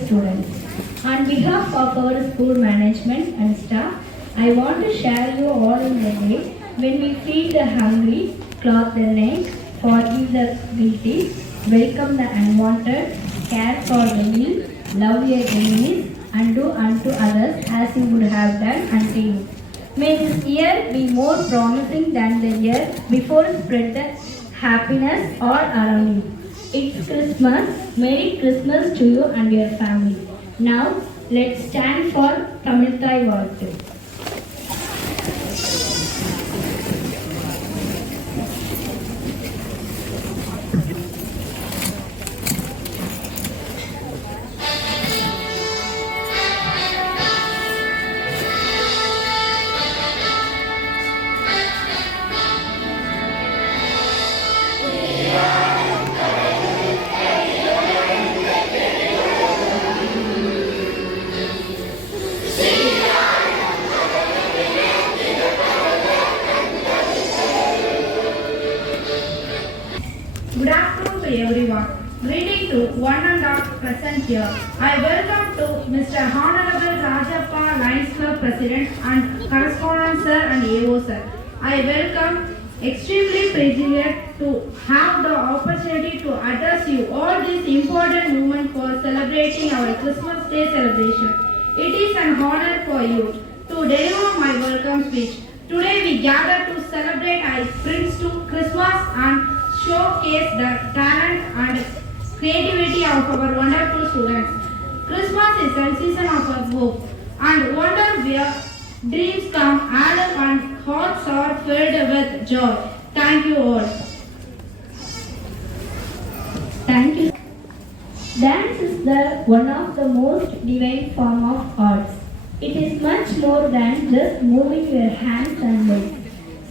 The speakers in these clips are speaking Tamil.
students. On behalf of our school management and staff, I want to share you all in the day when we feed the hungry, clothe the naked, forgive the guilty, welcome the unwanted, care for the ill, love your enemies, and do unto others as you would have done unto you. May this year be more promising than the year before. Spread the happiness all around you. It's Christmas. Merry Christmas to you and your family. Now, let's stand for Tamil Thai Valttu. Good afternoon to everyone. Greeting to one and all present here. I welcome to Mr. Honorable Rajappa Lions Club President and Correspondent Sir and AO Sir. I welcome extremely privileged to have the opportunity to address you all this important moment for celebrating our Christmas Day celebration. It is an honor for you to deliver my welcome speech. Today we gather to celebrate our Prince to Christmas and showcase the talent and creativity of our wonderful students. Christmas is a season of hope and wonder where dreams come alive and hearts are filled with joy. Thank you all. Thank you. Dance is one of the most divine form of arts. It is much more than just moving your hands and legs.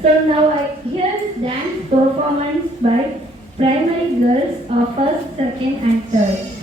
So now here is dance performance by primary girls of first, second and third.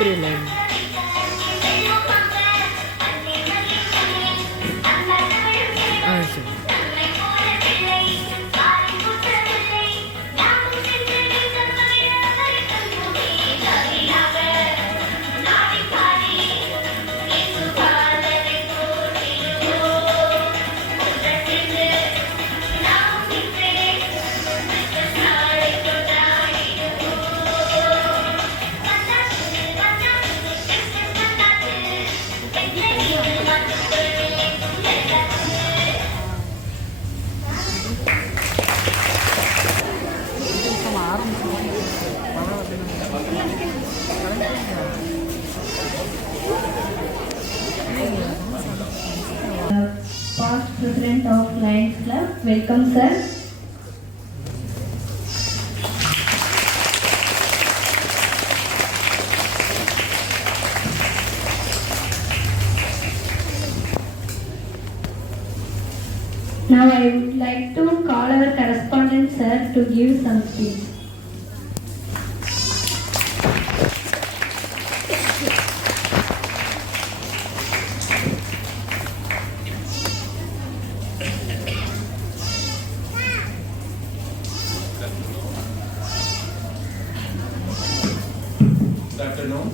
பெரிய லைன் சரி Welcome, sir. Now I would like to call our correspondent, sir, to give some speech. Good afternoon.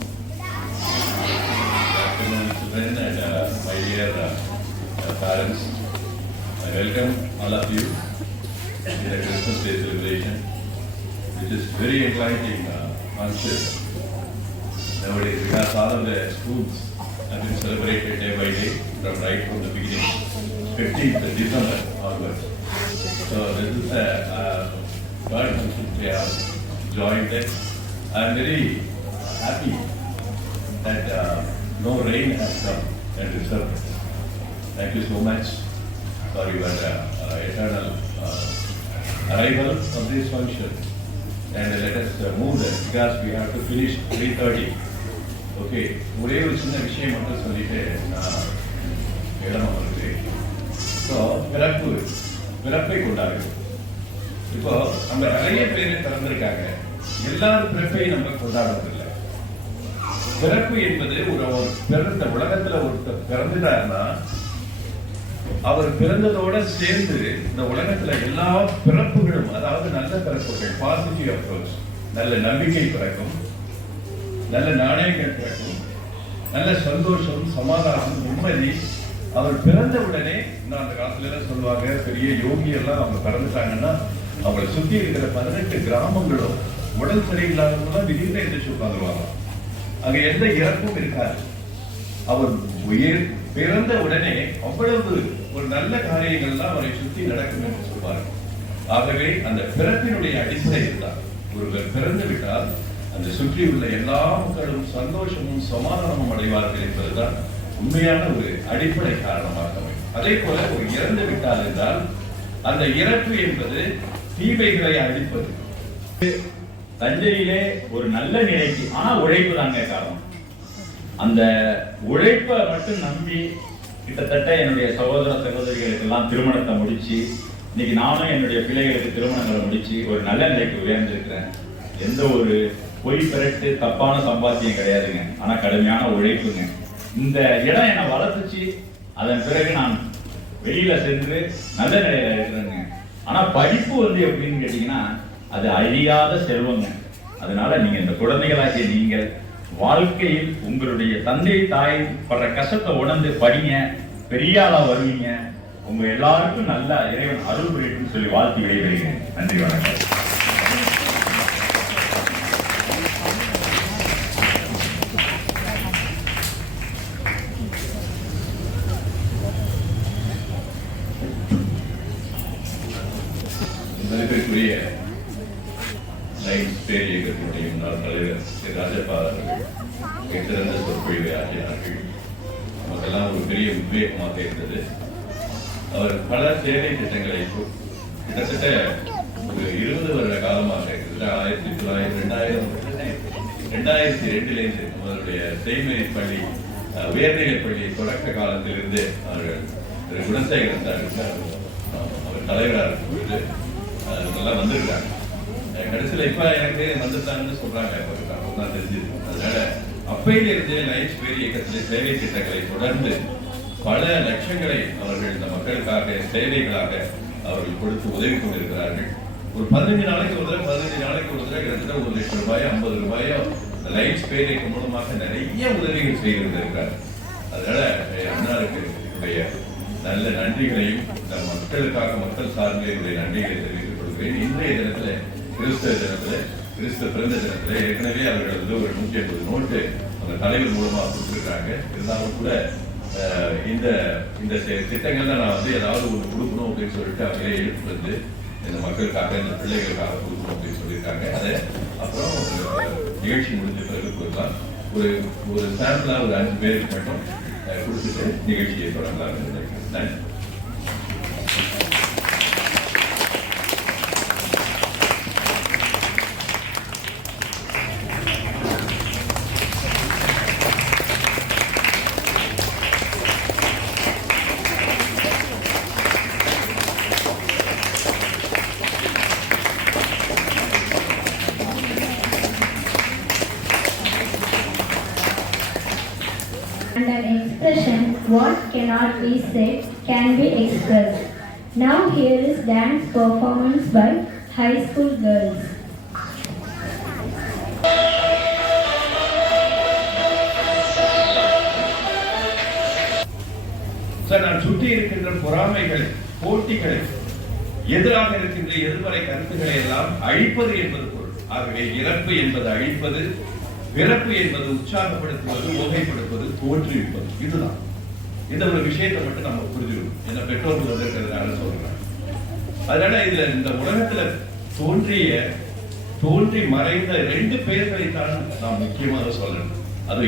Good afternoon, children and my dear parents. I welcome all of you in the Christmas Day celebration, which is very exciting concept nowadays because all of the schools have been celebrated day by day right from the beginning, 15th December onwards. So this is a God concept we have joined it. I am very happy that no rain has come and disturbed. Thank you so much for your eternal arrival of this function. And let us move there because we have to finish 3:30. Okay, ஒரே ஒரு சின்ன விஷயம் மட்டும் சொல்லிட்டு நான் இடம் அமர்கிறேன். ஸோ பிறப்பை கொண்டாடுகிறோம். இப்போ நம்ம நிறைய பேர் பிறந்திருக்காங்க. எல்லாரும் பிறப்பை நம்ம கொண்டாடுறதில்லை. பிறப்பு என்பது ஒரு பிறந்த உலகத்துல ஒருத்தர் பிறந்துட்டாருன்னா அவர் பிறந்ததோட சேர்ந்து இந்த உலகத்துல எல்லா பிறப்புகளும், அதாவது நல்ல பிறப்புகள், பாசிட்டிவ் அப்ரோச், நல்ல நம்பிக்கை பிறக்கும், நல்ல நாணயங்கள் பிறக்கும், நல்ல சந்தோஷம், சமாதானம், நிம்மதி. அவர் பிறந்த உடனே அந்த காலத்துல எல்லாம் சொல்லுவாங்க, பெரிய யோகி எல்லாம் அவங்க பிறந்துட்டாங்கன்னா அவங்களை சுத்தி இருக்கிற 18 கிராமங்களும் உடல் சரியில்லாதவங்களாம் திடீர்னு எந்திரிச்சு உட்காந்துருவாங்க. அங்க எந்த இறப்பும் இருக்காது. அவர் பிறந்த உடனே அவ்வளவு ஒரு நல்ல காரியங்கள்லாம் அவரை சுத்தி நடக்கும் என்று சொல்வார். ஆகவே அந்த பிறப்பினுடைய அடிப்படை இருந்தால் ஒருவர் பிறந்து விட்டால் அந்த சுற்றி உள்ள எல்லா மக்களும் சந்தோஷமும் சமாதானமும் அடைவார்கள் என்பதுதான் உண்மையான ஒரு அடிப்படை காரணமாக அமையும். அதே போல ஒரு இறந்து விட்டால் என்றால் அந்த இறப்பு என்பது தீமைகளை அழிப்பது. தஞ்சையிலே ஒரு நல்ல நிலைக்கு, ஆனா உழைப்பு தாங்க காரணம். அந்த உழைப்பை மட்டும் நம்பி கிட்டத்தட்ட என்னுடைய சகோதர சகோதரிகளுக்கு எல்லாம் திருமணத்தை முடிச்சு, இன்னைக்கு நானும் என்னுடைய பிள்ளைகளுக்கு திருமணங்களை முடிச்சு ஒரு நல்ல நிலைக்கு உயர்ந்திருக்கிறேன். எந்த ஒரு பொய் பிறட்டு தப்பான சம்பாத்தியம் கிடையாதுங்க, ஆனா கடுமையான உழைப்புங்க. இந்த இடம் என்னை வளர்த்துச்சு. அதன் பிறகு நான் வெளியில சென்று நல்ல நிலையில இருக்கிறேங்க. ஆனா படிப்பு எப்படின்னு கேட்டீங்கன்னா அது அழியாத செல்வங்க. அதனால நீங்க இந்த குழந்தைகளாகிய நீங்கள் வாழ்க்கையில் உங்களுடைய தந்தை தாய் படுற கஷ்டத்தை உணர்ந்து படிங்க, பெரிய ஆளா வருவீங்க. உங்க எல்லாருக்கும் நல்ல இறைவன் அருள் புரியட்டும் சொல்லி வாழ்த்து விடைபெறுகிறேன். நன்றி, வணக்கம். மதிப்பிற்குரிய லைன்ஸ் பேர் இயக்கத்தினுடைய முன்னாள் தலைவர் திரு ராஜப்பா அவர்கள் சிறந்த சொற்பொழிவை ஆற்றினார்கள். நமக்கெல்லாம் ஒரு பெரிய உத்வேகமாக இருந்தது. அவர் பல சேவை திட்டங்களை கிட்டத்தட்ட ஒரு 20 வருட காலமாக 2002 அவருடைய செய்முறை பள்ளி உயர்நிலைப் பள்ளி தொடக்க காலத்திலிருந்து அவர்கள் திரு குணசேகரன் சார் அவர் தலைவராக இருக்கும் பொழுது நல்லா வந்திருக்காங்க. கடைசியில் இப்ப எனக்கு வந்துட்டாங்கன்னு சொல்றாங்க, தான் தெரிஞ்சிருக்கும். அதனால அப்பையிலிருந்து லைஃப் பேர் இயக்கத்திலே சேவை திட்டங்களை தொடர்ந்து பல லட்சங்களை அவர்கள் இந்த மக்களுக்காக சேவைகளாக அவர்கள் கொடுத்து உதவி கொண்டிருக்கிறார்கள். ஒரு 15 நாளைக்கு ஒரு தடவை கிட்டத்தட்ட 1 லட்சம் ரூபாயோ 50 ரூபாயோ லைஃப் பேர் இயக்கம் மூலமாக நிறைய உதவிகள் செய்து கொண்டிருக்கிறார்கள். அதனால அண்ணாருக்கு என்னுடைய நல்ல நன்றிகளையும் இந்த மக்களுக்காக மக்கள் சார்ந்த என்னுடைய நன்றிகளை தெரிவித்துக் கொள்கிறேன். இன்றைய தினத்துல கிறிஸ்துவ பிறந்த தினத்துல ஏற்கனவே அவர்கள் ஒரு 150 நோட்டு அந்த தலைவர் மூலமா கொடுத்திருக்காங்க. இருந்தாலும் கூட இந்த திட்டங்கள்ல நான் ஏதாவது ஒன்று கொடுக்கணும் அப்படின்னு சொல்லிட்டு அவங்களே எடுத்து வந்து இந்த மக்களுக்காக இந்த பிள்ளைகளுக்காக கொடுக்கணும் அப்படின்னு சொல்லியிருக்காங்க. அதை அப்புறம் நிகழ்ச்சி முடிஞ்ச பிறகு கொடுக்கலாம். ஒரு சாம்பிளா ஒரு 5 பேருக்கு மட்டும் கொடுத்துட்டு நிகழ்ச்சியை தொடங்கலாம். நன்றி. expression, what cannot be said can be expressed. Now here is dance performance by high school girls. Sir, நான் சுற்றி இருக்கின்ற பொறாமைகளை, போட்டிகளை, எதிராக இருக்கின்ற எதிர்மறை கருத்துக்களை எல்லாம் அழிப்பது என்பது பொருள். ஆகவே இறப்பு என்பது அழிப்பது, பிறப்பு என்பது உற்சாகப்படுத்துவது, ஓகைப்படுத்துவது, தோற்றுவிப்பது. இதுதான். இந்த ஒரு விஷயத்தை மட்டும் நம்ம புரிஞ்சுக்கணும். என்ன பெற்றோர்கள் வந்திருக்கிறதுனால சொல்றேன். அதனால இதுல இந்த உலகத்துல தோன்றி மறைந்த 2 பேர்களைத்தான் நாம் முக்கியமாக சொல்லணும். அது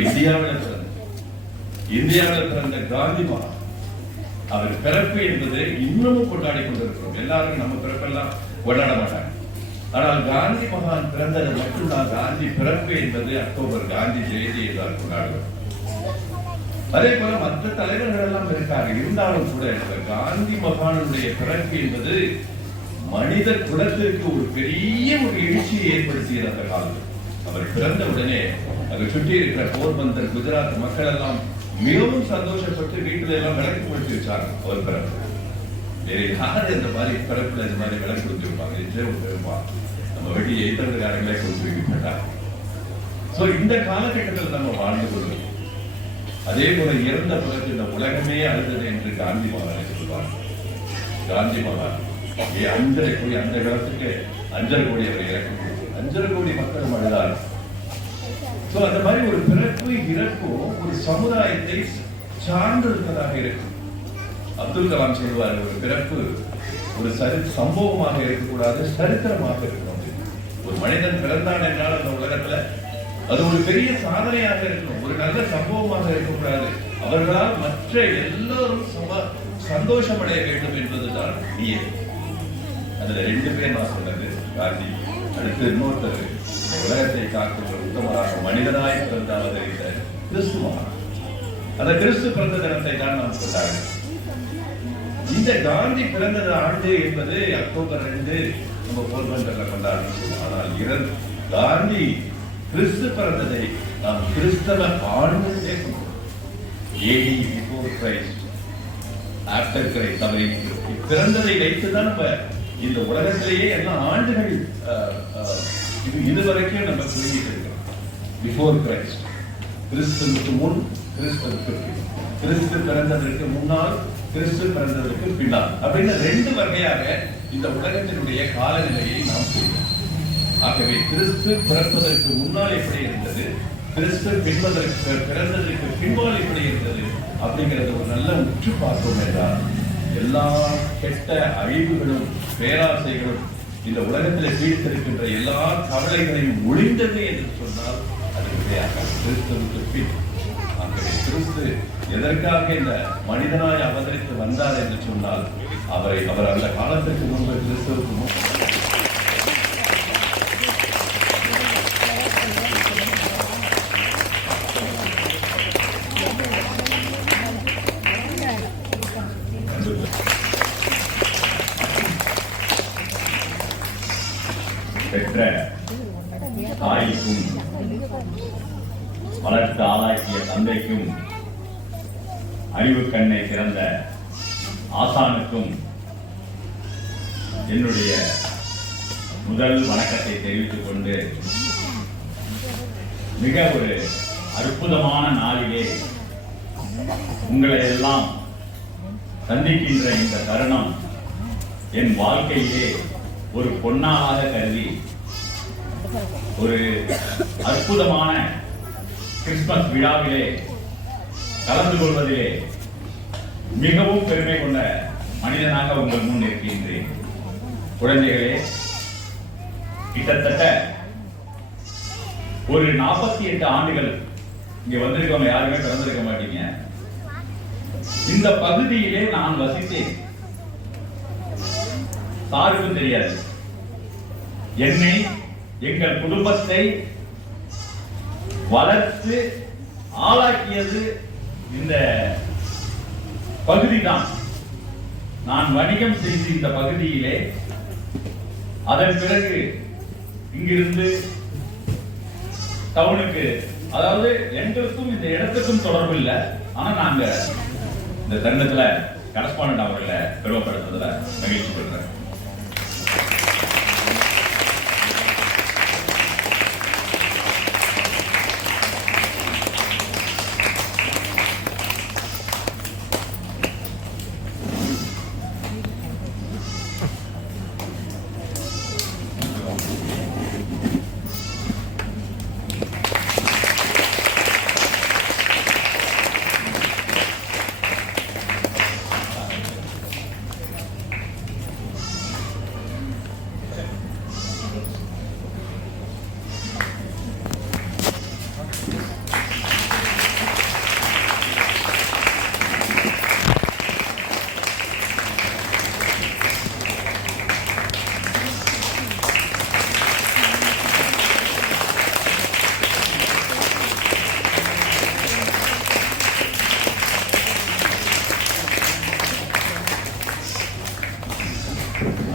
இந்தியாவில் பிறந்த காந்தி மகான். அவர் பிறப்பு என்பது இன்னமும் கொண்டாடி கொண்டிருக்கிறோம். எல்லாரும் நம்ம பிறப்பெல்லாம் கொண்டாட மாட்டாங்க. ஆனால் காந்தி மகான் பிறந்தது மட்டும்தான் காந்தி பிறப்பு என்பது அக்டோபர் காந்தி ஜெயந்தி என்றால் கொண்டாடுவோம். அதே போல மற்ற தலைவர்கள் எல்லாம் இருக்காங்க. இருந்தாலும் கூட காந்தி மகானுடைய பிறப்பு என்பது மனித குலத்திற்கு ஒரு பெரிய ஒரு எழுச்சியை ஏற்படுத்திய அந்த காலம். அவர் பிறந்த உடனே அதை சுற்றி இருக்கிற போர்பந்தர், குஜராத் மக்கள் எல்லாம் மிகவும் சந்தோஷப்பட்டு வீட்டுல எல்லாம் விளக்கு கொடுத்து வச்சாங்க. அவர் பிறப்பு வேற யாரு இந்த மாதிரி பிறப்புல இந்த மாதிரி விளக்கு கொடுத்து வைப்பாங்க? நம்ம வீட்டில் எழுத்துறதுக்காரங்களே கொடுத்து வைக்கப்பட்டாங்க. சோ இந்த காலகட்டத்தில் நம்ம வாழ்ந்து கொள்வோம். அதே போல இறந்த பிறகு இந்த உலகமே அழுதது என்று காந்தி மகானை சொல்வார். காந்தி மகான் அஞ்சரை கோடி, அந்த காலத்துக்கு 5.5 கோடி அவர் இறக்கும். 5.5 கோடி மக்களும் அழுதார். சோ அந்த மாதிரி ஒரு பிறப்பு இறப்பு ஒரு சமுதாயத்தை சார்ந்து இருப்பதாக இருக்கும். அப்துல் கலாம் சொல்வார், ஒரு பிறப்பு ஒரு சம்பவமாக இருக்கக்கூடாது, சரித்திரமாக இருக்கணும். ஒரு மனிதன் பிறந்தான் என்றால் அந்த உலகத்துல அது ஒரு பெரிய சாதனையாக இருக்கணும், ஒரு நல்ல சம்பவமாக இருக்கக்கூடாது. அவர்களால் மற்ற எல்லோரும் சந்தோஷம் அடைய வேண்டும் என்பதுதான் நியதி. அதுல 2 பேர் நான் சொன்னது காந்தி. அடுத்து இன்னொருத்தர் உலகத்தை காக்கும் ஒரு உத்தமராக மனிதனாய் பிறந்த அவதரித்த கிறிஸ்து மகான். அந்த கிறிஸ்து பிறந்த தினத்தை தான் நாம் கொண்டாடுறோம். இந்த காந்தி பிறந்த ஆண்டு என்பது அக்டோபர் 2 நம்ம போர்பந்தர்ல கொண்டாடுறோம். ஆனால் காந்தி கிறிஸ்து பிறந்ததை நாம் கிறிஸ்தவ ஆண்டு சேர்க்கணும். AD before Christ, after Christ. அவரை பிறந்ததை வைத்துதான் நம்ம இந்த உலகத்திலேயே எல்லா ஆண்டுகள் இதுவரைக்கும் நம்ம சொல்லிட்டு இருக்கிறோம். பிஃபோர் கிரைஸ்ட், கிறிஸ்துவுக்கு முன், கிறிஸ்துவுக்கு பின். கிறிஸ்து பிறந்ததற்கு முன்னால், கிறிஸ்து பிறந்ததற்கு பின்னால் அப்படின்னு 2 வகையாக இந்த உலகத்தினுடைய காலநிலையை நாம் சொல்கிறோம். ஆகவே கிறிஸ்து பிறப்பதற்கு முன்னால் எப்படி இருந்தது, கிறிஸ்து பிறந்ததற்கு பின்னால் எப்படி இருந்தது அப்படிங்கிறத ஒரு நல்ல உற்று பார்த்தோம் என்றால் எல்லா கெட்ட அழிவுகளும் பேராசைகளும் இந்த உலகத்தில் பீடித்திருக்கின்ற எல்லா கவலைகளையும் ஒழிந்தது என்று சொன்னால் அது கிடையாது. கிறிஸ்துவுக்கு பின். ஆகவே கிறிஸ்து எதற்காக இந்த மனிதனாய் அவதரித்து வந்தார் என்று சொன்னால் அவர் அந்த காலத்திற்கு முன்பு கிறிஸ்துவுக்கு முன்பு பெற்ற தாய்க்கும் வளர்த்து ஆளாக்கிய தந்தைக்கும் அறிவு கண்ணை திறந்த ஆசானுக்கும் என்னுடைய முதல் வணக்கத்தை தெரிவித்துக் கொண்டு மிக ஒரு அற்புதமான நாளிலே உங்களை எல்லாம் சந்திக்கின்ற இந்த தருணம் என் வாழ்க்கையிலே ஒரு பொன்னாளாக கருதி ஒரு அற்புதமான கிறிஸ்துமஸ் விழாவிலே கலந்து கொள்வதிலே மிகவும் பெருமை கொண்ட மனிதனாக உங்கள் முன் இருக்கின்றேன். குழந்தைகளே, கிட்டத்தட்ட ஒரு 48 ஆண்டுகள் இங்க வந்திருக்கவங்க யாருமே பிறந்திருக்க மாட்டீங்க. இந்த பகுதியிலே நான் வசித்தேன். யாருக்கும் தெரியாது. என்னை, எங்கள் குடும்பத்தை வளர்த்து ஆளாக்கியது இந்த பகுதிதான். நான் வணிகம் செய்து இந்த பகுதியிலே, அதன் பிறகு இங்கிருந்து டவுனுக்கு, அதாவது எங்களுக்கும் இந்த இடத்துக்கும் தொடர்பு இல்லை. ஆனா நாங்க இந்த தருணத்துல கரஸ்பாண்டன்ட் அவர்களை பெருமைப்படுத்துறதுல மகிழ்ச்சி கொள்றேன்.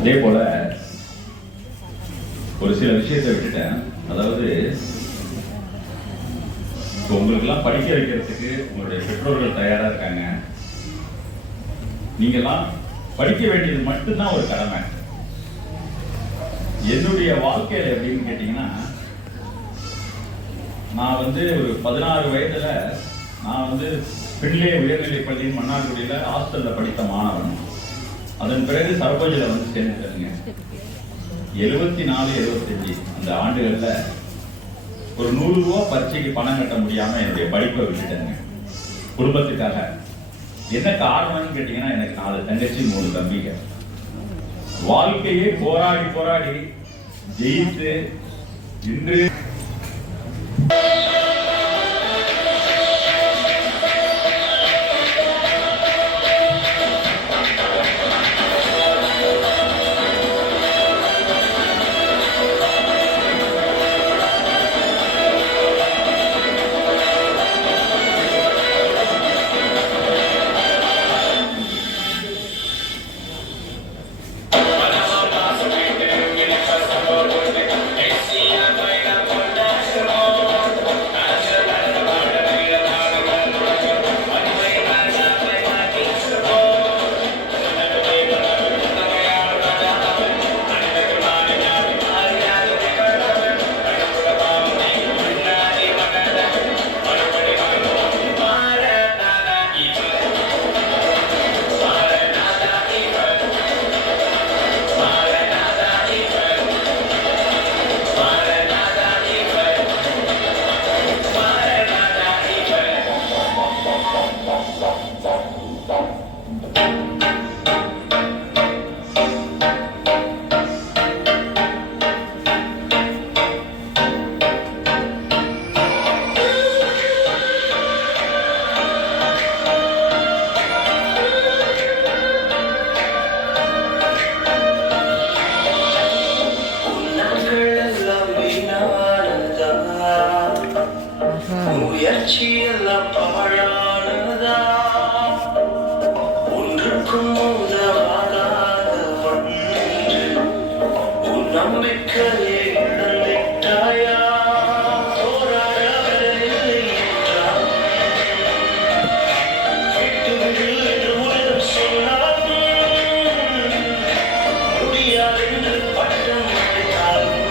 அதே போல ஒரு சில விஷயத்தை விட்டுட்டேன். அதாவது உங்களுக்கு எல்லாம் படிக்க வைக்கிறதுக்கு உங்களுடைய பெற்றோர்கள் தயாரா இருக்காங்க. நீங்க எல்லாம் படிக்க வேண்டியது மட்டும்தான் ஒரு கடமை. என்னுடைய வாழ்க்கையில எப்படின்னு கேட்டீங்கன்னா, நான் ஒரு 16 வயதுல நான் பிள்ளை உயர்நிலைப் பள்ளியின் மன்னார்குடியில ஹாஸ்டல்ல படித்த மாணவன். அதன் பிறகு சரபோஜில சேர்ந்துட்டேங்க. 74, 75 அந்த ஆண்டுகள்ல ஒரு 100 ரூபா பரீட்சைக்கு பணம் கட்ட முடியாம என்னுடைய படிப்பை விட்டுட்டேங்க குடும்பத்துக்காக. என்ன காரணம்னு கேட்டீங்கன்னா, எனக்கு 4 தங்கச்சி 3 தம்பிங்க. வாழ்க்கையே போராடி போராடி ஜெயித்து இன்று முயற்சியெல்லாம் பாழானதா, ஒன்றுக்கும் உதவாகாத ஒன்று, உன் நம்பிக்கையை இழந்திட்டாயா? போராடவில்லை என்றால் விட்டுவிடு என்று உலகம் சொன்னாலும் முடியாது என்று பட்டம் அடித்தாலும்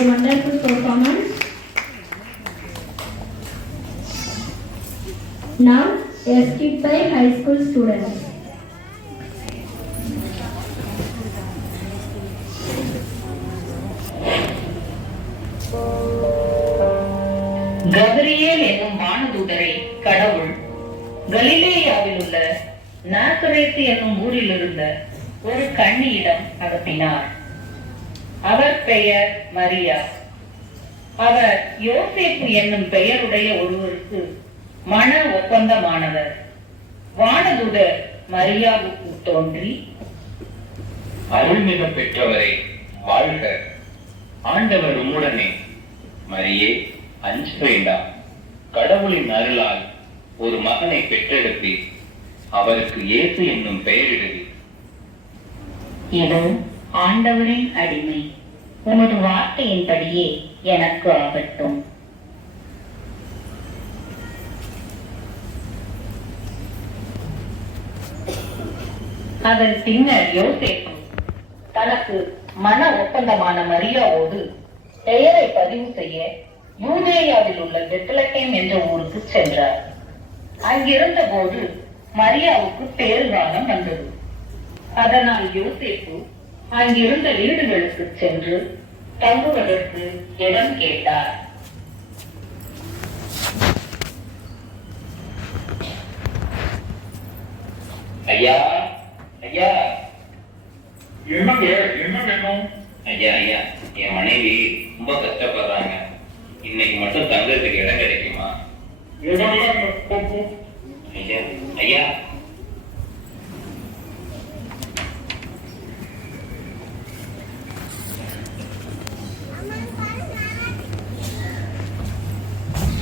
your wonderful performance. Now, a skit by high school students. Gabriel என்னும் வானதூதரை கடவுள் கலிலேயாவில் உள்ள நாசரேத்து என்னும் ஊரில் இருந்த ஒரு கன்னியிடம் அனுப்பினார். அவர் பெயர் மரியா. அவர் யோசேப்பு என்னும் பெயருடைய ஒருவருக்கு மன ஒப்பந்தமானவர். வானதூதர் மரியாவுக்கு தோன்றி, அருள்மிக பெற்றவரை வாழ்க, ஆண்டவர் உம்முடனே. மரியே, அஞ்ச வேண்டாம். கடவுளின் அருளால் ஒரு மகனை பெற்றெடுப்பி, அவருக்கு இயேசு என்னும் பெயரிடுவி. இதோ ஆண்டவரின் அடிமை, உமது வார்த்தையின்படியே எனக்கு ஆகட்டும். அதன் பின்னர் யோசேப்பு தனக்கு மன ஒப்பந்தமான மரியாவோடு பெயரை பதிவு செய்ய யூதேயாவில் உள்ள பெத்லகேம் என்ற ஊருக்கு சென்றார். அங்கிருந்த போது மரியாவுக்கு பேறுகாலம் வந்தது. அதனால் யோசேப்பு அங்கிருந்த வீடுகளுக்கு சென்று தங்குவதற்கு இடம் கேட்டார். ஐயா, ஐயா, என்ன வேணும்? ஐயா, ஐயா, என் மனைவி ரொம்ப கஷ்டப்படுறாங்க. இன்னைக்கு மட்டும் தங்குறதுக்கு இடம் கிடைக்குமா? ஐயா, ஐயா,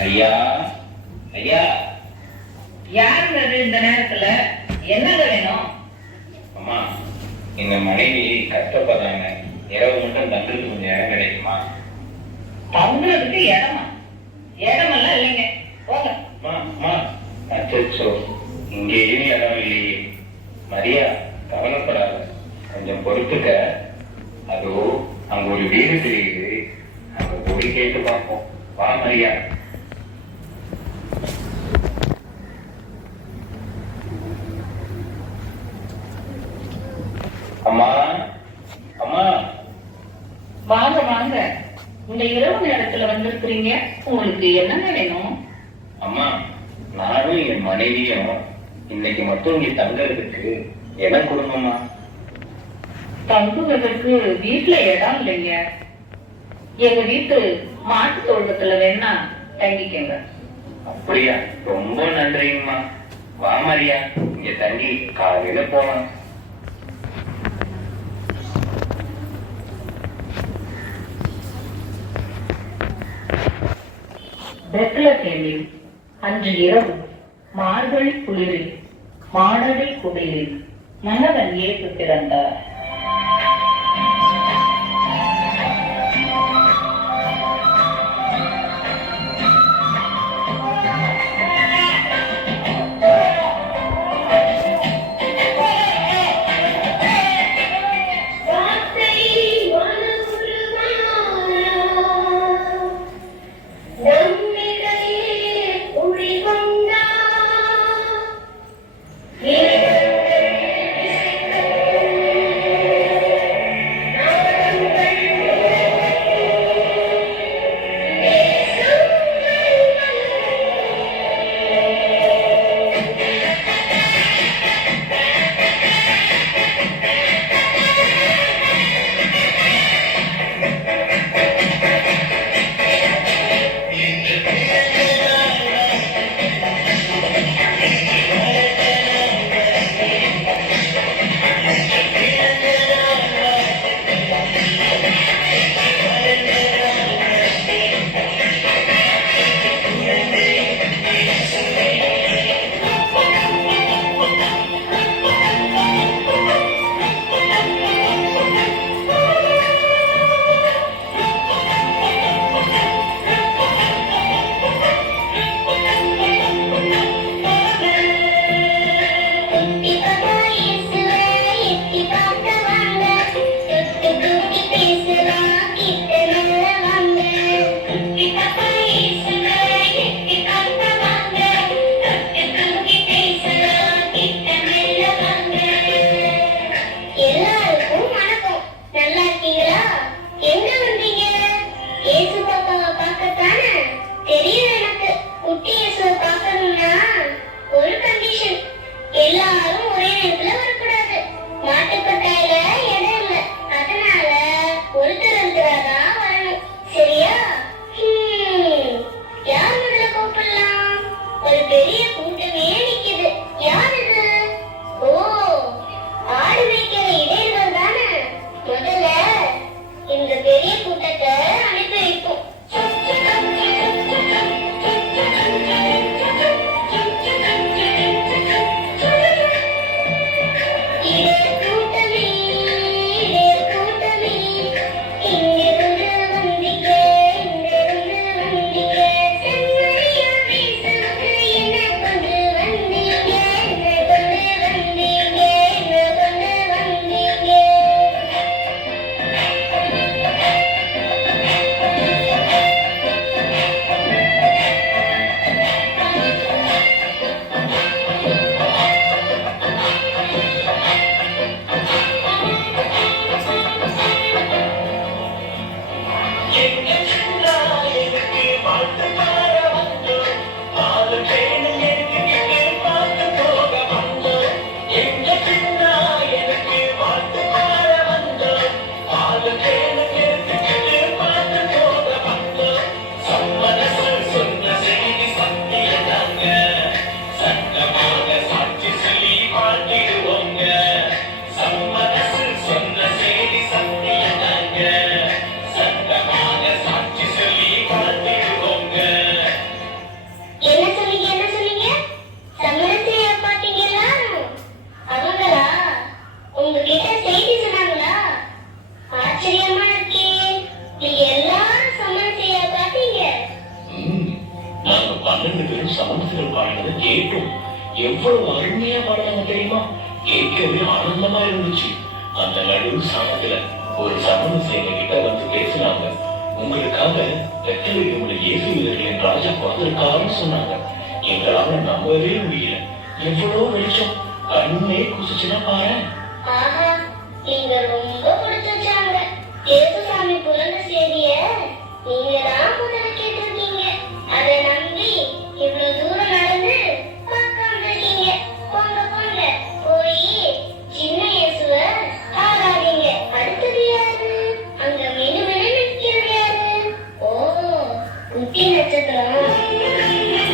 ஐயா, ஐயா. யாருங்க இந்த நேரத்துல? என்னங்க வேணும்? அம்மா, எங்க மனைவி கஷ்டப்படுறாங்க. இரவு மட்டும் தங்குறதுக்கு கொஞ்சம் இடம் கிடைக்குமா? தங்குறதுக்கு இடமா? இடமெல்லாம் இல்லைங்க, போங்க. அச்சோ, இங்கேயும் இடம் இல்லையே. மரியா, கவலைப்படாத, கொஞ்சம் பொறுத்துக்க. அதோ அங்க ஒரு வீடு தெரியுது, அங்க போய் கேட்டு பார்ப்போம். வா மரியா. அம்மா, அம்மா. வாங்க வாங்க, இந்த இரவு நேரத்துல வந்திருக்கிறீங்க. உங்களுக்கு என்னங்க வேணும்? அம்மா, நானும் என் மனைவியும் இன்னைக்கு மட்டும் இங்க தங்குறதுக்கு இடம் கொடுங்கம்மா. தங்குவதற்கு வீட்டுல இடம் இல்லைங்க. எங்க வீட்டு மாட்டு தோட்டத்துல வேணா தங்கிக்கங்க. அப்படியா? ரொம்ப நன்றிங்கம்மா. வா மரியா, இங்க தங்கி காலையில போலாம். பெத்லகேமில் அன்று இரவு மார்கழி குளிரில் மாடடி குடிலில் மன்னவன் இயேசு பிறந்தார். Yeah. எங்க சின்னாயனுக்கு வாழ்த்து பாட வந்தோம் பாலு வேணும் எடுத்துக்கிட்டு பார்த்து போக வந்தோம் எங்க சின்னாயனுக்கு வாழ்த்து பாட வந்தோம் பாலு வேணும் எடுத்துக்கிட்டு பார்த்து போக வந்தோம் சம்மனசு சொன்ன செய்தி சத்தியதாங்க சட்டமாக சாட்சி சொல்லி வாழ்த்திடுவோங்க சம்மனசு சொன்ன செய்தி சத்தியதாங்க சட்டமாக சாட்சி சொல்லி வாழ்த்திடுவோங்க என்ன சொன்னீங்க சமரசையா பாத்தீங்களா அவங்களா உங்ககிட்ட செய்தி சொன்னாங்களா ஆச்சரியமா இருக்கே நீங்க எல்லாரும் சமரசையா பாத்தீங்க நாங்க 12 பேரும் சமரசங்கள் பாடினதை கேட்டோம். எவ்வளவு அருமையா பாடுறாங்க தெரியுமா? கேட்கவே ஆனந்தமா இருந்துச்சு. அந்த நடுவு சாமத்துல ஒரு சமரசை எங்க கிட்ட வந்து பேசினாங்க. உங்களுக்காக பெத்தலையுள்ள இயேசு வீரர்களின் ராஜா பிறந்திருக்காருன்னு சொன்னாங்க. எங்களால நம்பவே முடியல. எவ்வளவு வெளிச்சம் கண்ணே குசிச்சுன்னா பாரு. ஆஹா நீங்க ரொம்ப பிடிச்சு வச்சாங்க இயேசுசாமி பிறந்த செய்திய நீங்க தான் முதல்ல கேட்டிருக்கீங்க அதை நம்பி இவ்வளவு தூரம் நடந்து பார்க்காம இருக்கீங்க போங்க போய் சின்ன இயேசுவ ஆகாதீங்க அடுத்தது யாரு அங்க மெனு நிற்கிறது யாரு ஓ குட்டி நட்சத்திரம்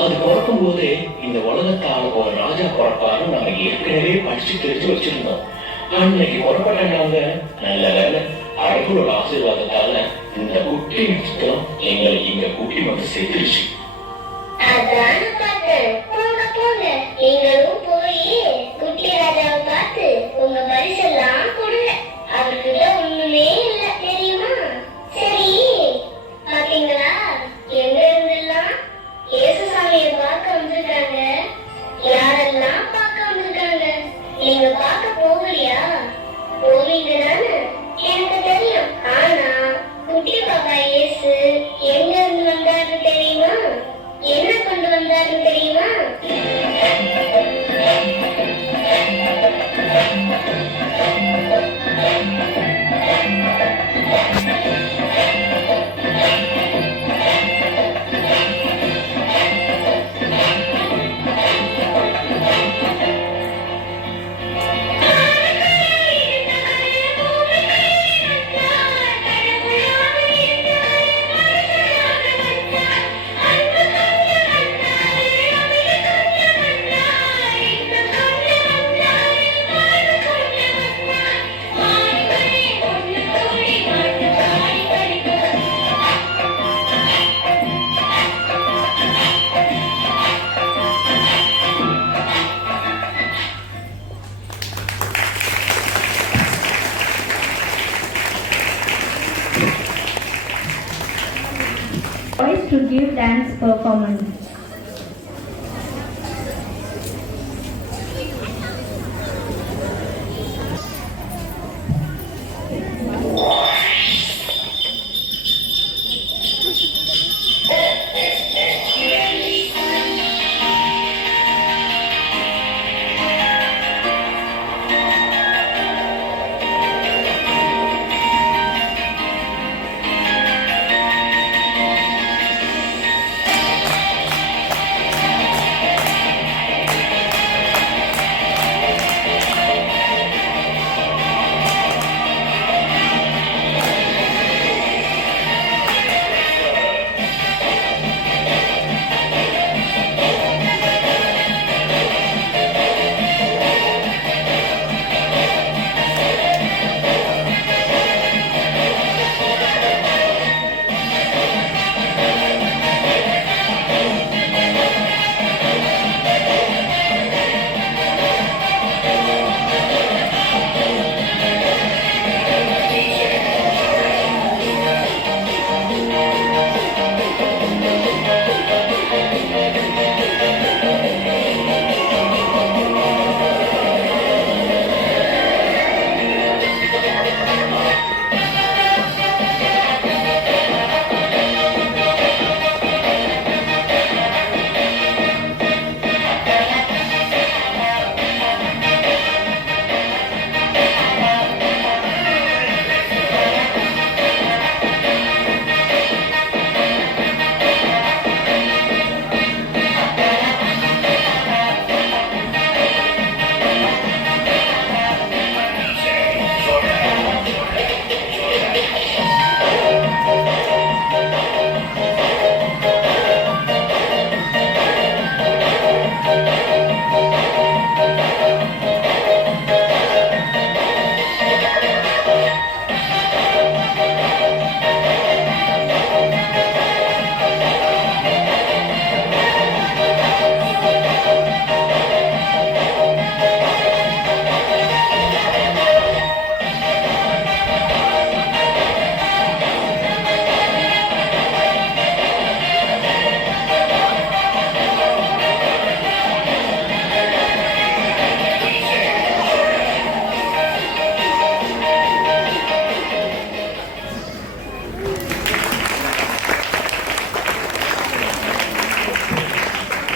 அது பிறக்கும் போதே இந்த உலகத்தால ஒரு ராஜா பிறப்பாருன்னு நம்ம ஏற்கனவே படிச்சு தெரிஞ்சு வச்சிருந்தோம். அன்னைக்கு புறப்பட்டாங்க. நல்ல வேலை அழகுள்ள ஆசீர்வாதத்தால இந்த குட்டி நட்சத்திரம் எங்களை இங்க கூட்டி வந்து சேர்த்துருச்சு. அதான் பார்த்தேன். போங்க போங்க, நீங்களும் போய் குட்டி ராஜாவை பார்த்து உங்க பரிசெல்லாம் கொடுங்க. அவர்கிட்ட ஒண்ணுமே இல்ல தெரியுமா? சரி, பாத்தீங்களா எங்க இருந்தெல்லாம் இயேசுசாமியை பார்க்க வந்திருக்காங்க. யாரெல்லாம் பார்க்க வந்திருக்காங்க? நீங்க பார்க்க போகலையா? போவீங்க தானே? எனக்கு தெரியும். ஆனா குட்டி பாப்பா இயேசு எங்க இருந்து வந்தாரு தெரியுமா? என்ன கொண்டு வந்தாரு தெரியுமா? Boys to give dance performance.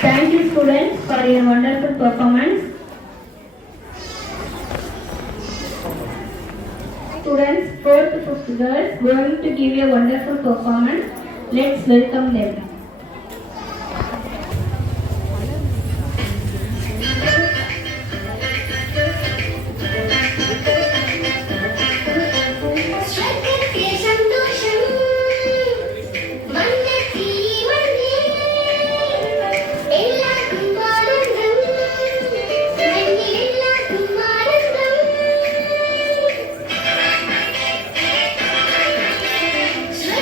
Thank you students for your wonderful performance. Students, 4th to 5th girls going to give a wonderful performance. Let's welcome them. Sweat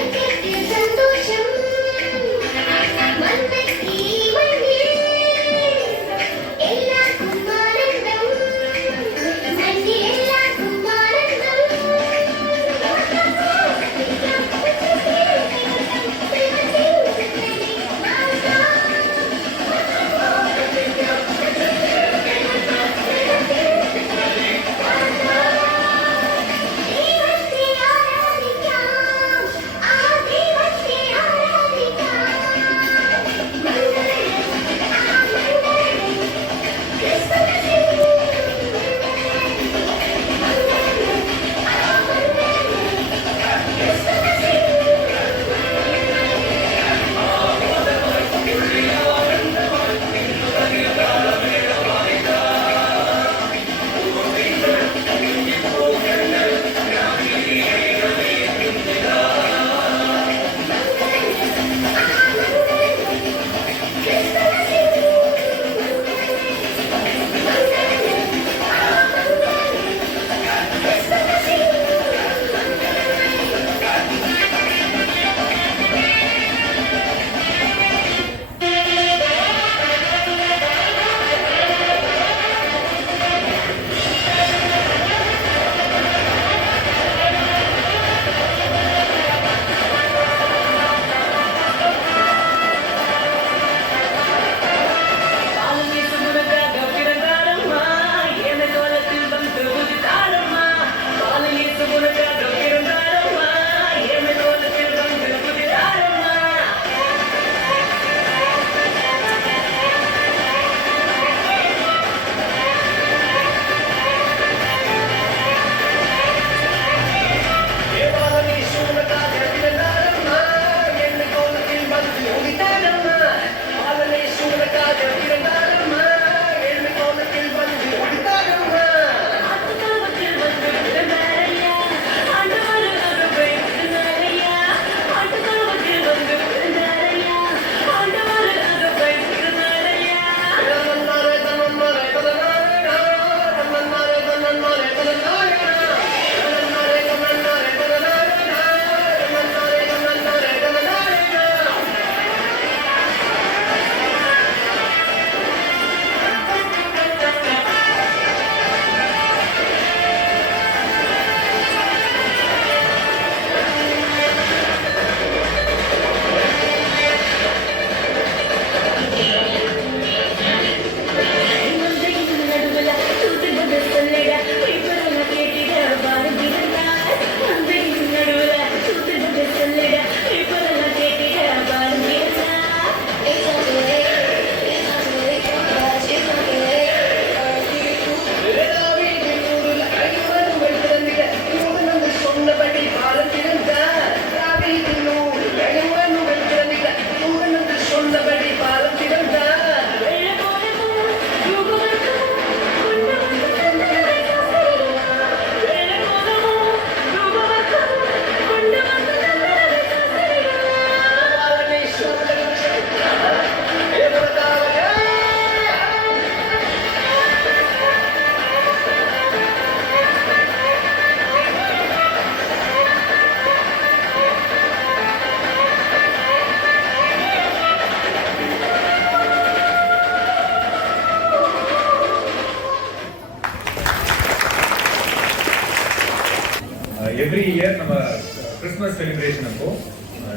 Christmas celebration அப்போ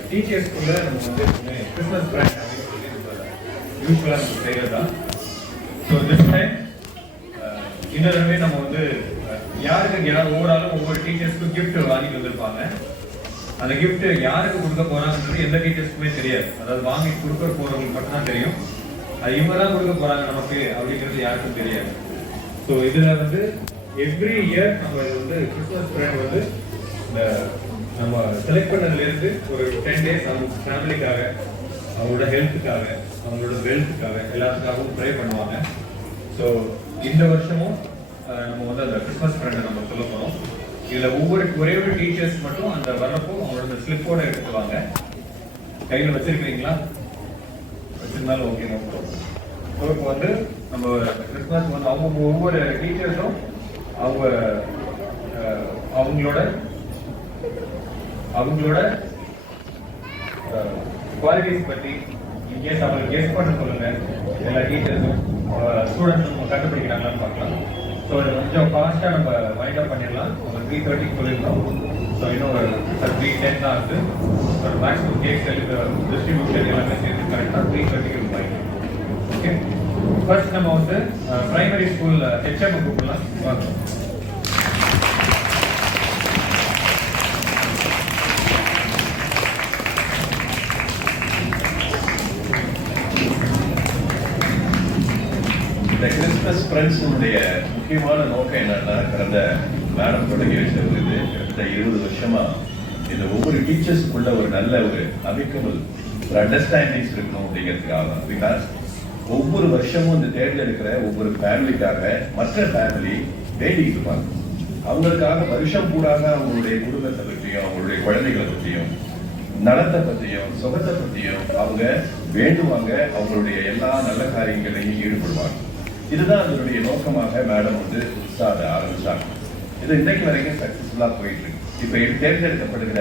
டீச்சர்ஸ்குள்ள நம்ம வந்து கிறிஸ்மஸ் பிராண்ட் யூஸ்ஃபுல்லாக நம்ம செய்கிறது தான். ஸோ திஸ் டைம் இந்த தடவை நம்ம வந்து யாருக்கு ஓவராலும் ஒவ்வொரு டீச்சர்ஸ்க்கும் கிஃப்ட் வாங்கிட்டு வந்திருப்பாங்க. அந்த கிஃப்ட் யாருக்கு கொடுக்க போறாங்கன்றது எந்த டீச்சர்ஸ்க்குமே தெரியாது. அதாவது வாங்கி கொடுக்க போறவங்களுக்கு மட்டும்தான் தெரியும். அது இவங்க தான் கொடுக்க போறாங்க நமக்கு அப்படிங்கிறது யாருக்கும் தெரியாது. ஸோ இதுல வந்து எவ்ரி இயர் நம்ம இது வந்து கிறிஸ்மஸ் ஃப்ரெண்ட் வந்து நம்ம செலக்ட் பண்ணதுல இருந்து ஒரு 10 days அவங்க ஃபேமிலிக்காக, அவங்களோட ஹெல்த்துக்காக, அவங்களோட வெல்த்துக்காக எல்லாத்துக்காகவும் ப்ரே பண்ணுவாங்க. ஸோ இந்த வருஷமும் நம்ம வந்து அந்த கிறிஸ்மஸ் ஃப்ரெண்டை நம்ம சொல்ல போறோம். இதுல ஒரே ஒரு டீச்சர்ஸ் மட்டும் அந்த வர்றப்போ அவங்களோட ஸ்லிப்போட எடுத்துக்குவாங்க. கையில வச்சிருக்கீங்களா? வச்சிருந்தாலும் ஓகே. ஸோ இப்போ வந்து நம்ம கிறிஸ்மஸ் வந்து அவங்க ஒவ்வொரு டீச்சர்ஸும் அவங்களோட குவாலிட்டிஸ் பத்தி இன்கேஸ் அவங்களுக்கு கெஸ் பண்ண சொல்லுங்க. எல்லா டீச்சர்ஸும் ஸ்டூடெண்ட்ஸும் நம்ம கண்டுபிடிக்கிறாங்களான்னு பார்க்கலாம். ஸோ இதை கொஞ்சம் ஃபாஸ்ட்டாக நம்ம வைண்ட் அப் பண்ணிடலாம். ஒரு 3:30 சொல்லியிருந்தோம். ஸோ இன்னும் ஒரு 3:10 தான் இருக்குது. மேக்ஸிமம் கேக் டிஸ்ட்ரிபியூஷன் எல்லாமே சேர்த்து கரெக்டாக 3:30 வைண்ட். ஓகே, ஃபர்ஸ்ட் நம்ம வந்து பிரைமரி ஸ்கூல் HM கூப்பிடலாம். வாங்க. இந்த கிறிஸ்மஸ் ஃப்ரெண்ட்ஸுடைய முக்கியமான நோக்கம் என்னன்னா, கடந்த மேடம் தொடங்கி வச்சது இது கிட்டத்தட்ட 20 வருஷமா இந்த ஒவ்வொரு டீச்சர்ஸுக்குள்ள ஒரு நல்ல ஒரு அமிக்கபிள் ஒரு அண்டர்ஸ்டாண்டிங்ஸ் இருக்கணும் அப்படிங்கிறதுக்காக. பிகாஸ் ஒவ்வொரு வருஷமும் இந்த தேர்ந்தெடுக்கிற ஒவ்வொரு ஃபேமிலிக்காக மற்ற ஃபேமிலி வேண்டிட்டு இருப்பாங்க. அவங்களுக்காக வருஷம் பூராக அவங்களுடைய குடும்பத்தை பற்றியும், அவங்களுடைய குழந்தைகளை பற்றியும், நலத்தை பற்றியும், சுகத்தை பற்றியும் அவங்க வேண்டுவாங்க. அவங்களுடைய எல்லா நல்ல காரியங்களையும் ஈடுபடுவாங்க. இதுதான் அதனுடைய நோக்கமாக மேடம் வந்து அதை ஆரம்பிச்சாங்க. இது இன்னைக்கு வரைக்கும் சக்சஸ்ஃபுல்லா போயிட்டு இருக்கு. இப்ப தேர்ந்தெடுக்கப்படுகிற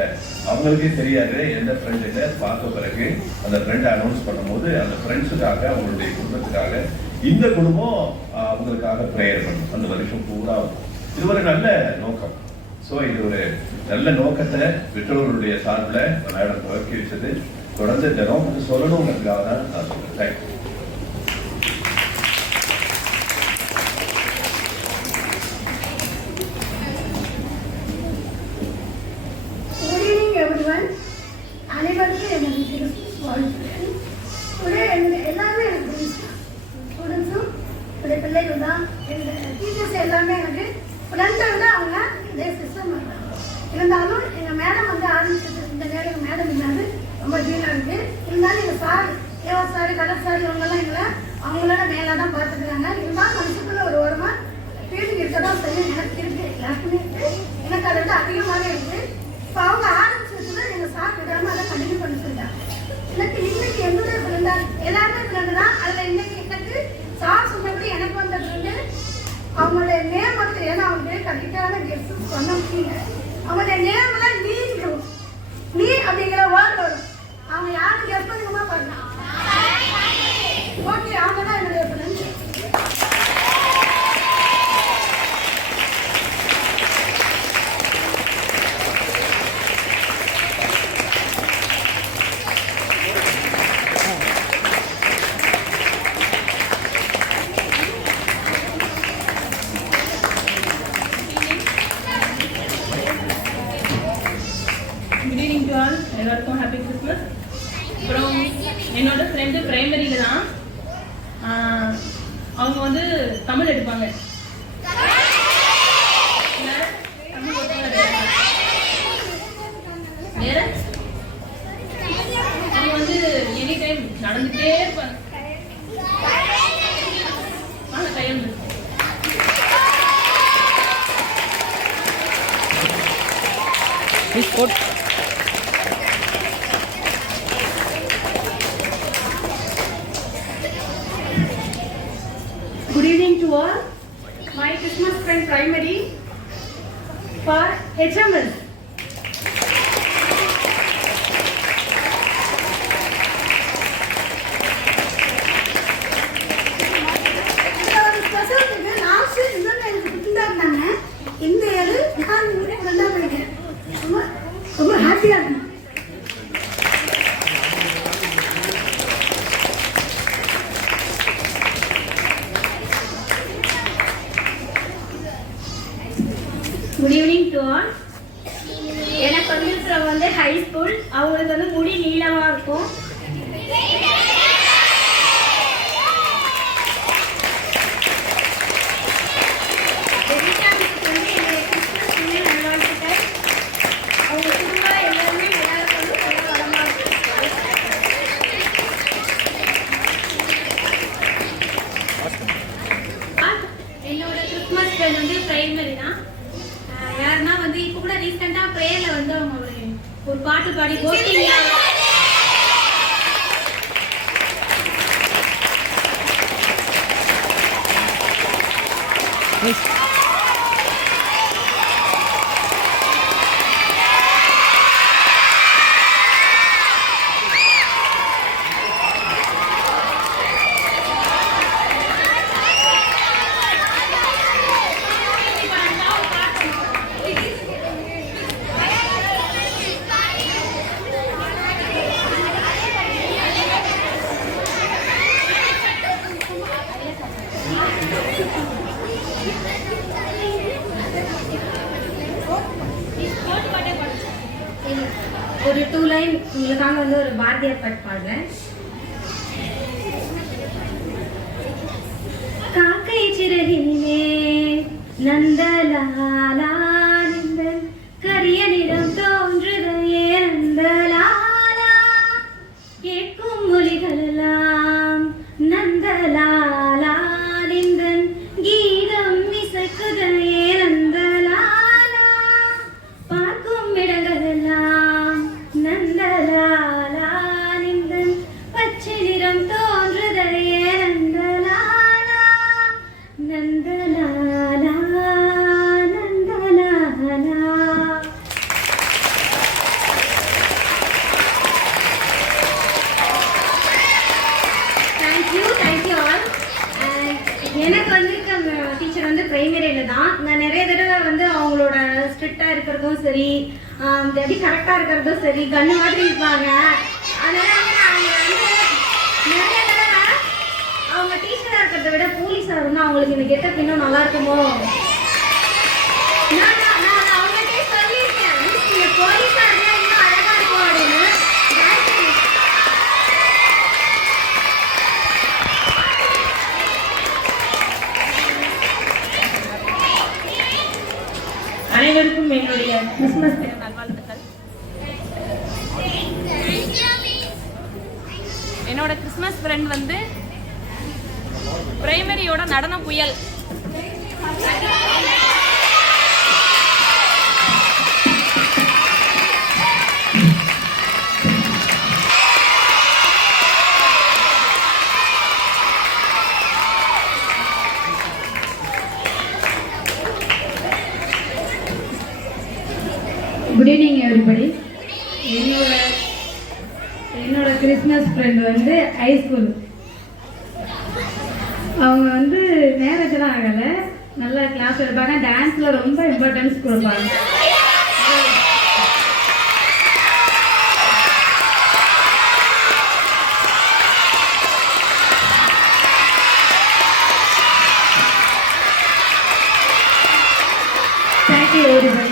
அவங்களுக்கே தெரியாது எந்த ஃப்ரெண்ட் என்ன பார்த்த பிறகு அந்த ஃப்ரெண்ட் அனௌன்ஸ் பண்ணும்போது அந்த ஃப்ரெண்ட்ஸுக்காக, அவங்களுடைய குடும்பத்துக்காக, இந்த குடும்பம் அவங்களுக்காக ப்ரேயர் பண்ணும் அந்த வருஷம் பூரா. இது ஒரு நல்ல நோக்கம். ஸோ இது ஒரு நல்ல நோக்கத்தை பெற்றோர்களுடைய சார்பில் மேடம் துவக்கி வச்சது. தொடர்ந்து இந்த நோக்கத்தை சொல்லணுங்கிறதுக்காக தான் நான் சொல்றேன். தேங்க்யூ. அனைவருக்கும் எனது கிறிஸ்துமஸ் வாழ்த்துக்கள். எல்லாருமே எனக்கு ஸ்டூடெண்ட்ஸும் என்னுடைய பிள்ளைகள் தான். என்னுடைய டீச்சர்ஸ் எல்லாமே எனக்கு ஃப்ரெண்டை விட அவங்க இதே சிஸ்டம் பண்ணுறாங்க. இருந்தாலும் எங்கள் மேடம் வந்து ஆரம்பிச்சது இந்த நேரம் எங்கள் மேடம் இல்லாது ரொம்ப ஃபீலாக இருக்குது. இருந்தாலும் எங்கள் சார், ஏவா சார், கலர் சார், இவங்கெல்லாம் எங்களை அவங்களோட மேலே தான் பார்த்துக்கிறாங்க. இருந்தாலும் மனசுக்குள்ள ஒரு ஓரமாக ஃபீலிங் இருக்க தான் செய்யும். எனக்கு இருக்குது, எல்லாருக்குமே இருக்குது. எனக்கு அதை விட அதிகமாகவே இருக்குது. இப்போ அவங்க ஆரம்பிச்சதுல எங்கள் சார் விடாமல் அதை கண்டினியூ பண்ணி சொல்லிட்டாங்க. எனக்கு இன்னைக்கு என்னுடைய ஃப்ரெண்டா எல்லாருமே ஃப்ரெண்டு தான். அதில் இன்னைக்கு எனக்கு சார் சொன்னபடி எனக்கு வந்த ஃப்ரெண்டு அவங்களுடைய நேம் வந்து, ஏன்னா அவங்க கரெக்டான கெஸ்ட் பண்ண முடியல. அவங்களுடைய நேம்லாம் நீ அப்படிங்கிற வேர்டு வரும். அவங்க யாரும் கெஸ்ட் பண்ணுங்கம்மா பாருங்க. ஓகே, அவங்க தான் என்னுடைய ஃப்ரெண்டு. எல்லாருக்கும் ஹாப்பி கிறிஸ்மஸ். அப்புறம் என்னோட ஃப்ரெண்டு பிரைமரியில் தான். அவங்க வந்து தமிழ் எடுப்பாங்க. வேற அவங்க வந்து எனி டைம் நடந்துகிட்டே இருப்பாங்க. கையில் Good evening to all. My Christmas friend primary for HMS. ரொம்ப ஹாப்பியா ஆல். எனக்கு வந்திருக்கிறவங்க வந்து ஹை ஸ்கூல். அவங்களுக்கு வந்து முடி நீளமாக இருக்கும். அவங்க குடும்பம் எல்லாருமே நல்லா இருக்கணும், நல்லா வளமாக இருக்கும். என்னோட கிறிஸ்மஸ் ஃப்ரெண்ட் வந்து பிரைமரி தான். யாருன்னா வந்து இப்போ கூட ரீசெண்டாக ப்ரேயரில் வந்து அவங்க ஒரு பாட்டு பாடி போட்டிங்களா ஒரு 2 லைன் உங்களுக்காக வந்து ஒரு பாரதியார் பாட்டு பாடுறேன். காக்கை சிறகிலே நந்தலாலா நின்றன் கரிய நிறம் தோன்றுதையே நந்தலாலா கேட்கும் மொழிகளெல்லாம் நந்தலாலா நின்றன் கீதம் இசைக்குதையே நந்தலாலா பார்க்கும் இடங்களெல்லாம் நந்தலாலா நின்றன் பச்சை நிறம் தோன்றுதையே நந்தலாலா நந்தலாலா நந்தலாலா. Thank you all. எனக்கு வந்திருக்க டீச்சர் வந்து பிரைமரியில் தான். நான் நிறைய தடவை வந்து அவங்களோட ஸ்ட்ரிக்டாக இருக்கிறதும் சரி, எப்படி கரெக்டாக இருக்கிறதும் சரி, கண்ணு மாதிரி இருப்பாங்க. அதனால வந்து அவங்க வந்து நிறைய தடவை அவங்க டீச்சராக இருக்கிறத விட போலீஸாக இருந்தால் அவங்களுக்கு இந்த கெட்டப் இன்னும் நல்லா இருக்குமோ. நான் அவங்ககிட்டே சொல்லியிருக்கேன், நீங்கள் போலீஸாக இருந்தால் இன்னும் அழகாக இருக்கும் அப்படின்னு. அனைவருக்கும் என்னுடைய கிறிஸ்துமஸ் தின நல்வாழ்த்துக்கள். என்னோட கிறிஸ்துமஸ் ஃப்ரெண்ட் வந்து பிரைமரியோட நடன புயல். Good evening everybody. என்னோட கிறிஸ்மஸ் ஃப்ரெண்ட் வந்து ஹை ஸ்கூல். அவங்க வந்து மேரேஜ்லாம் ஆகலை, நல்லா கிளாஸ் எடுப்பாங்க, டான்ஸில் ரொம்ப இம்பார்ட்டன்ஸ் கொடுப்பாங்க. Thank you everybody.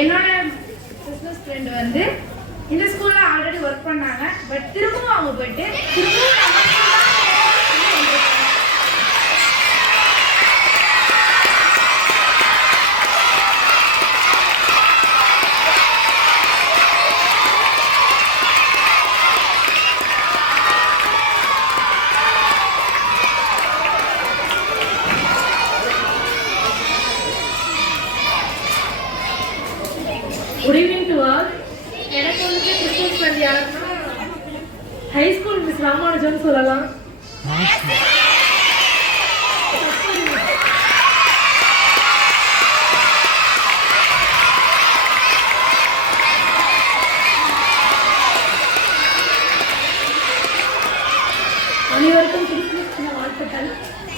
என்னோட பிசினஸ் ஃப்ரெண்ட் வந்து இந்த ஸ்கூல்ல ஆல்ரெடி ஒர்க் பண்ணாங்க. பட் திரும்பவும் அவங்க போயிட்டு குட் ஈவினிங் டு ஆல். எனக்கு வந்து கிறிஸ்துமஸ் ஃப்ரெண்ட் யாருன்னா ஹை ஸ்கூல் மிஸ் ராமானுஜன் சொல்லலாம். அனைவருக்கும் கிறிஸ்துமஸ் தின வாழ்த்துக்கள்.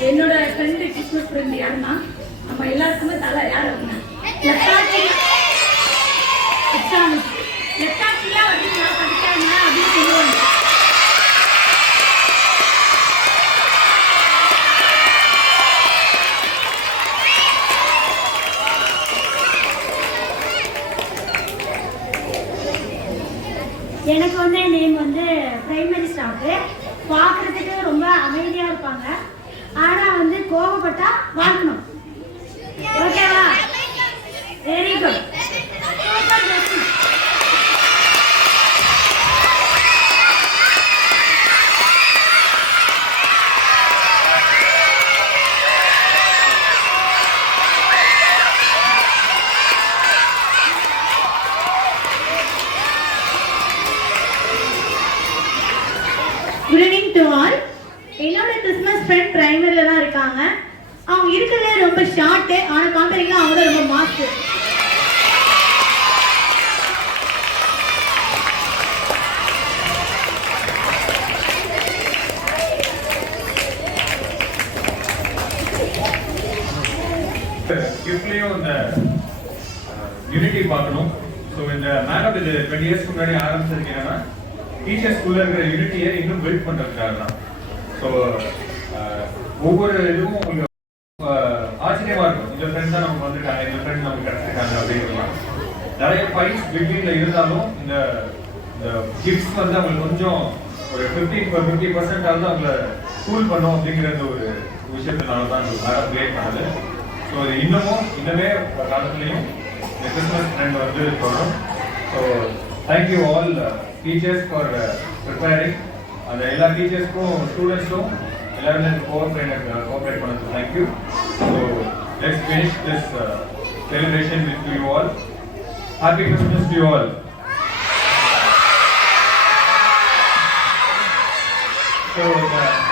என்னோட ஃப்ரெண்டு கிறிஸ்துமஸ் ஃப்ரெண்ட் யாருன்னா நம்ம எல்லாருக்குமே தலை யார் அப்படின்னா லெட்டாட்சியா அப்படின்னா படிக்காங்க அப்படின்னு சொல்லுவாங்க. எனக்கு வந்து நேம் வந்து பிரைமரி ஸ்டாஃபு. பார்க்குறதுக்கு ரொம்ப அமைதியாக இருப்பாங்க, ஆனால் வந்து கோபப்பட்டா வாழ்க்கணும். ஓகேவா? Very good. Good evening to all. என்னோட கிறிஸ்மஸ் ஃப்ரெண்ட் பிரைமரியில் தான் இருக்காங்க. அவங்க இருக்கிறதே ரொம்ப ஷார்ட்டு, ஆனால் காம்பேரிங்லாம் அவங்க தான் ரொம்ப மாஸ்டர். கிஃப்ட்லேயும் இந்த யூனிட்டி பார்க்கணும். ஸோ இந்த மேடம் இது 20 இயர்ஸ்க்கு முன்னாடி ஆரம்பிச்சதுக்கு என்னன்னா டீச்சர் ஸ்கூல்ல இருக்கிற யூனிட்டியை இன்னும் பில்ட் பண்றதுக்காக தான். ஸோ ஒவ்வொரு இதுவும் உங்களுக்கு ஆச்சரியமா இருக்கும். இந்த ஃப்ரெண்ட் தான் நமக்கு வந்திருக்காங்க, இந்த ஃப்ரெண்ட் நமக்கு கிடைச்சிருக்காங்க அப்படிங்கிறதுலாம். நிறைய ஃபைட்ஸ் பிட்வீன்ல இருந்தாலும் இந்த கிஃப்ட்ஸ் வந்து அவங்களுக்கு கொஞ்சம் ஒரு 50% ஆகுது அவங்கள கூல் பண்ணும் அப்படிங்கிற ஒரு விஷயத்தினால தான் மேடம் கிரியேட் பண்ணது. ஸோ இது இன்னுமே காலத்துலையும் இந்த கிறிஸ்மஸ் ட்ரெண்ட் வந்து தொடரும். So thank you all teachers for preparing. அந்த எல்லா டீச்சர்ஸ்க்கும் ஸ்டூடெண்ட்ஸும் எல்லாருமே கோஆப்ரேட் பண்ணது thank you. So let's finish this celebration with you all. Happy Christmas to you all. So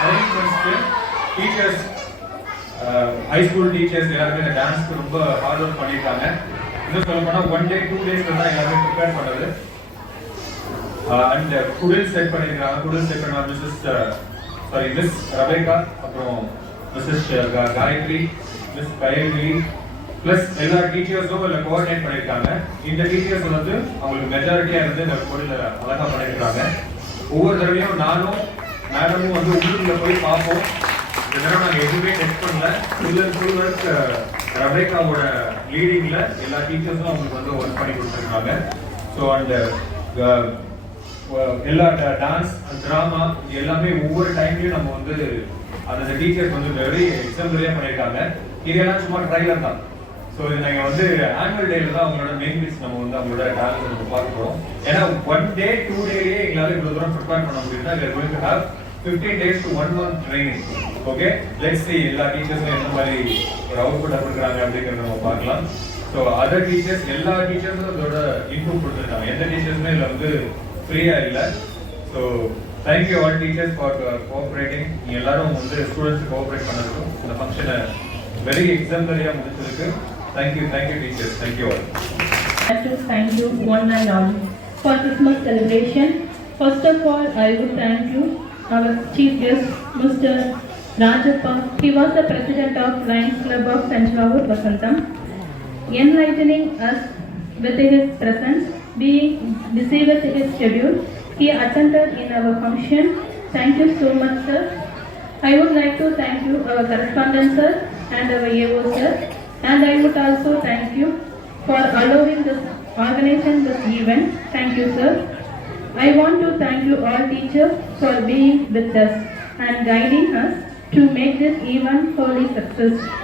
அரேஞ்ச்மெண்ட்ஸ்க்கு டீச்சர்ஸ், ஹை ஸ்கூல் டீச்சர்ஸ் எல்லாருமே இந்த டான்ஸ்க்கு ரொம்ப ஹார்ட் ஒர்க் பண்ணியிருக்காங்க. இன்னும் சொல்ல போனால் 1 day 2 days தான் எல்லாருமே ப்ரிப்பேர் பண்ணுறது. அண்ட் குடில் செட் பண்ணியிருக்காங்க. குடில் செட் பண்ண மிஸ் ரபேகா, அப்புறம் மிஸ்ஸஸ் காயத்ரி, மிஸ் கயல்வி, பிளஸ் எல்லா டீச்சர்ஸும் இதில் கோஆர்டினேட் பண்ணியிருக்காங்க. இந்த டீச்சர்ஸ் வந்து அவங்களுக்கு மெஜாரிட்டியாக இருந்து இந்த குடில் அழகாக பண்ணியிருக்காங்க. ஒவ்வொரு தடவையும் நானும் மேடமும் வந்து உள்ளூரில் போய் பார்ப்போம். இந்த தடவை நாங்கள் எதுவுமே டெஸ்ட் பண்ணல. ஃபுல் ஒர்க் ரபேகாவோட லீடிங்கில் எல்லா டீச்சர்ஸும் அவங்களுக்கு வந்து ஒர்க் பண்ணி கொடுத்துருக்காங்க. ஸோ அண்ட் எல்லா டான்ஸ், ட்ராமா எல்லாமே ஒவ்வொரு டைம்லையும் நம்ம வந்து அந்த டீச்சர்ஸ் வந்து வெரி எக்ஸாம்பிளரியாக பண்ணியிருக்காங்க. இதெல்லாம் சும்மா ட்ரைலர் தான். ஸோ இது நாங்கள் வந்து ஆனுவல் டேல தான் அவங்களோட மெயின் பீஸ் நம்ம வந்து அவங்களோட டான்ஸ் நம்ம பார்க்க போகிறோம். ஏன்னா 1 day 2 days எங்களால் இவ்வளோ தூரம் ப்ரிப்பேர் பண்ண முடியும்னா we are going to have 15 days to 1 month training. Okay, let's see எல்லா டீச்சர்ஸும் எந்த மாதிரி ஒரு அவுட்புட் கொடுக்குறாங்க அப்படிங்கிறத நம்ம பார்க்கலாம். ஸோ அதர் டீச்சர்ஸ், எல்லா டீச்சர்ஸும் அதோட இன்புட் கொடுத்துருக்காங்க. எந்த டீச்சர்ஸுமே இதில் வந்து ஃப்ரீயா இல்லை. So thank you all teachers for cooperating. நீங்கள் எல்லாரும் வந்து ஸ்டூடெண்ட்ஸ் கோஆப்ரேட் பண்ணதுக்கும் இந்த ஃபங்க்ஷனை வெரி எக்ஸாம்பிளரியாக முடிச்சதுக்கு thank you teachers. Thank you all. Thank you one and all for Christmas celebration. First of all, I would thank you, our chief guest, Mr. Rajappa. He was the president of Lions Club of Tanjavur, Vasantham, enlightening us with his presence. Being busy with his schedule, he attended in our function. Thank you so much, sir. I would like to thank you, our correspondent sir, and our AO sir, and I would also thank you for allowing this organizing this event. Thank you, sir. I want to thank you all teachers for being with us and guiding us to make this event fully successful.